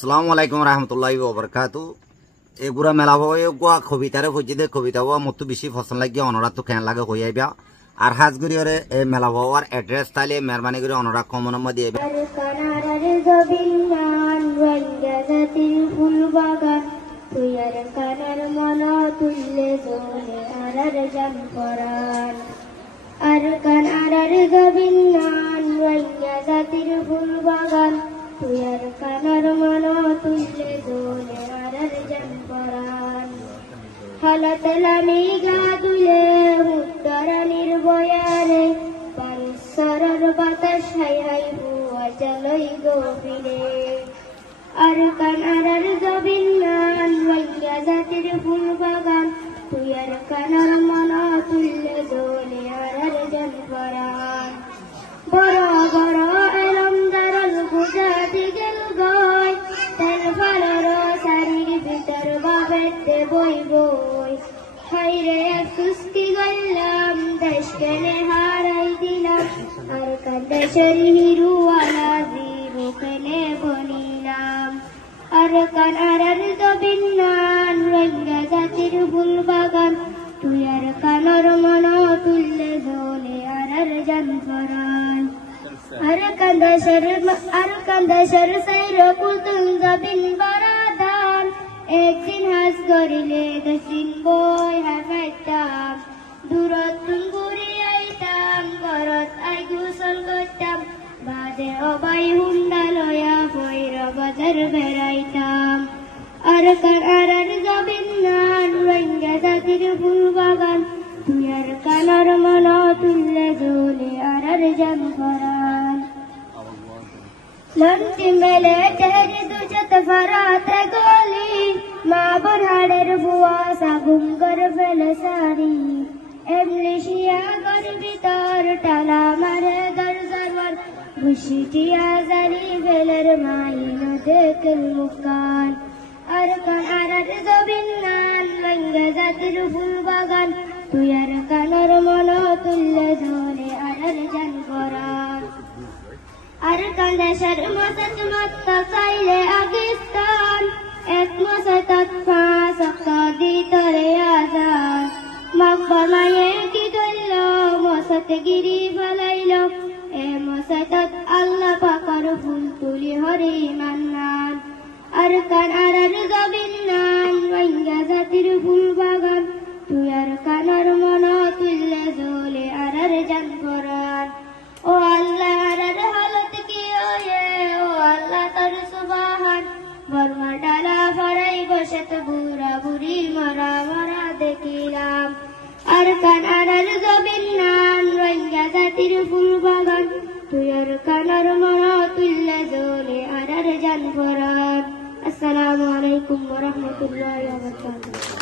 আসসালামু আলাইকুম রহমতুল্লাহি ওয়া বারাকাতু। এগুড়া মেলা হয়ে গোয়া কবিতারে হইছে দে কবিতা হওয়া মতো বেশি পছন্দ লাগিয়ে অনুরাগ তো কেন লাগে হয়ে আইবা আর হাজগুড়ি ওরে মেলা হওয়ার অ্যাড্রেস তাইলে মেহরবানি করে অনুরাগ কম নম্বর দিয়ে আর কান আরার গবিন্নান রইয়া জাতির ফুল বাগান তুই আর কানার মন তুললে দোলে আরার জান পরান হালাতলামি গা দুলে উত্তরানির বয়ারে পারসরর বাতাস হাই হাই বুয়া চলই গোপিরে আর কান আরার গবিন্নান রইয়া জাতির ফুল বাগান তুই আর কানার মন তুললে দোলে আরার জান পরান বড় বড় এলম দারল গুজাতি গেল গয় তেল ফালর শাড়ির ভিতর বাবেতে বই বই হাইরে এক সুস্কি গল্লাম দেশ কেনে হারাই দিলাম আর কান্দেশের হিরুওয়ালা জিরো কেনে বনিলাম আর কান আরার জবিন্নান রঙ্গা জাতির ফুল বাগান তুই আর কানর মন তুললে দোলে আরার জান পরান আর কান্দেশের সাইর পুতুল জবিন বরাদান একদিন হাস করিলে দশিন বই হাফাইতাম দূরত তুম ঘুরি আইতাম ঘরত আই গোসল করতাম বাদে অবাই হুন্ডা লয়া বৈর বাজার বেড়াইতাম আর কান আরার জবিন্নান রঙ্গা জাতির ফুল বাগান তুই আর কানার মন তুললে দোলে আরার জান পরান লন্টি মেলে টেহরি দুজত ফরাতে গলি মা বনহাড়ের বুয়া সাগুম কর ফেলে সারি এমলিশিয়া ঘর ভিতর টালা মারে দর সরবার ঘুষিটিয়া জারি ফেলের মাইন দেখল মুকান আর কান আরার জবিন্নান রঙ্গা জাতির ফুল বাগান তুই আর কানার মন তুললে দোলে আরার জান পরান আর কান্দেশের মসত মত চাইলে আকিস্তান এক মসত ফাঁস দিতরে আজান মকবর মায়ে কি করল মসত গিরি ফলাইল এ মসত আল্লাহ পাকর ফুল তুলি হরি মান্নান আর কান আরার জবিন্নান রঙ্গা জাতির ফুল বাগান তুই আর কানার মন তুললে দোলে আরার জান পরান ও আল্লাহ আরার হালত কি ওয়ে ও আল্লাহ তোর সুবহান বর্মা ডালা ফরাই বসত বুড়া বুড়ি মরা মরা দেখিলাম আর কান আরার জবিন্নান রঙ্গা জাতির ফুল বাগান তুই আর কানার মন তুললে দোলে আরার জান পরান। আসসালামু আলাইকুম ওয়া রাহমাতুল্লাহি ওয়া বারাকাতুহু।